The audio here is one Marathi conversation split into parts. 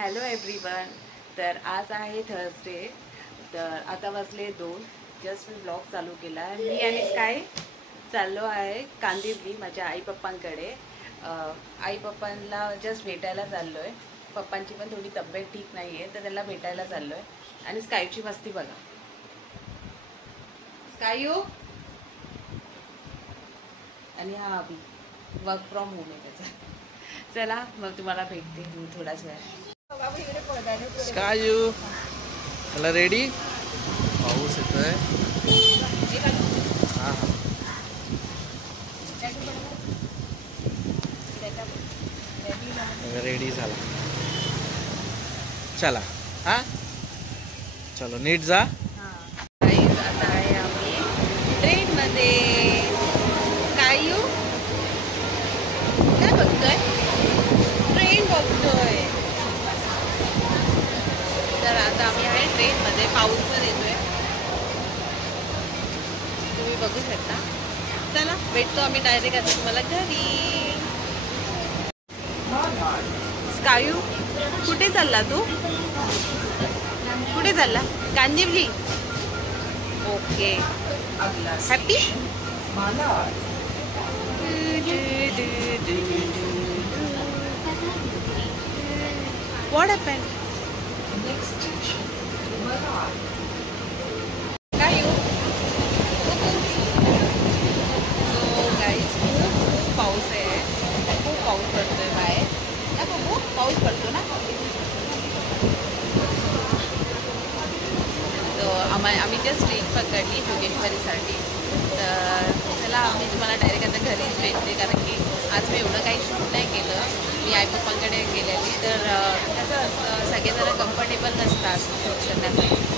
Hello everyone. तर आज आहे थर्सडे. तर आता वाजले 2. जस्ट मी ब्लॉग चालू केला. मी आणि काय चाललो आहे कांदिवली माझ्या आई पप्पांकडे. आई पप्पांना जस्ट भेटायला चाललो आहे. पप्पांची पण थोडी तब्येत ठीक नाही आहे तर त्याला भेटायला चाललो आहे. आणि स्कायची मस्ती बघा. स्कायू आणि हा अभि वर्क फ्रॉम होम आहे त्याचा. चला मग तुम्हाला भेटते मी थोडाच वेळ. स्कायू मला रेडी. पाऊस येतोय. हा रेडी झाला. चला हा चलो नीट जा. आता आहे आम्ही ट्रेन मध्ये. कायू काय बघतोय? ट्रेन बघतोय. तर आता आम्ही आहे ट्रेन मध्ये. पाऊस पण येतोय तुम्ही बघू शकता. चला भेटतो आम्ही डायरेक्ट आता तुम्हाला घरी. स्कायू कुठे चालला तू? कुठे चालला? Kandivali. Okay happy. What happen? काय येऊ? सो गाईज खूप पाऊस आहे. खूप पाऊस पडतोय बाहेर. ना बघू पाऊस पडतो ना. तर आम्ही जस्ट ट्रेन पकडली जोगेश्वरीसाठी. तर चला आम्ही तुम्हाला डायरेक्ट आता घरीच भेटते. कारण की आज मी एवढं काही शूट नाही केलं. मी आई पप्पांकडे गेलेली. तर कसं असतं सगळेजण कम्फर्टेबल नसतात शूट करण्यासाठी.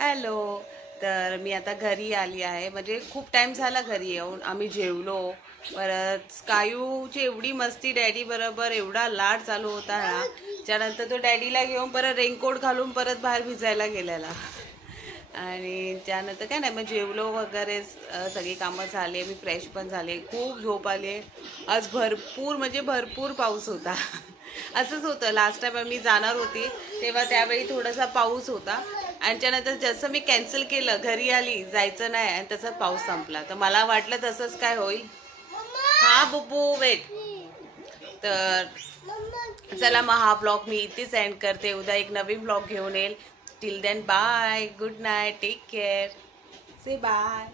हॅलो. तर मी आता घरी आली आहे. म्हणजे खूप टाइम झाला घरी येऊन. आम्ही जेवलो. परत स्कायूची एवढी मस्ती डॅडी बरोबर. एवढा लाड चालू होता हा. त्यानंतर तो डॅडीला घेऊन परत रेनकोट घालून परत बाहेर भिजायला गेलेला. आणि त्यानंतर काय नाही मग जेवलो वगैरे. सगळी कामं झाले. मी फ्रेश पण झाले. खूप झोप आली. आज भरपूर म्हणजे भरपूर पाऊस होता. असंच होतं लास्ट टाइम मी जाणार होती तेव्हा त्यावेळी थोडासा पाऊस होता. आणि त्यानंतर जसं मी कॅन्सल केलं घरी आली जायचं नाही आणि तसंच पाऊस संपला. तर मला वाटलं तसंच काय होईल. हा बुबू वेट. तर चला मग हा ब्लॉग मी इथेच एंड करते. उद्या एक नवीन ब्लॉग घेऊन येईल. Till then bye. Good night. Take care. Say bye.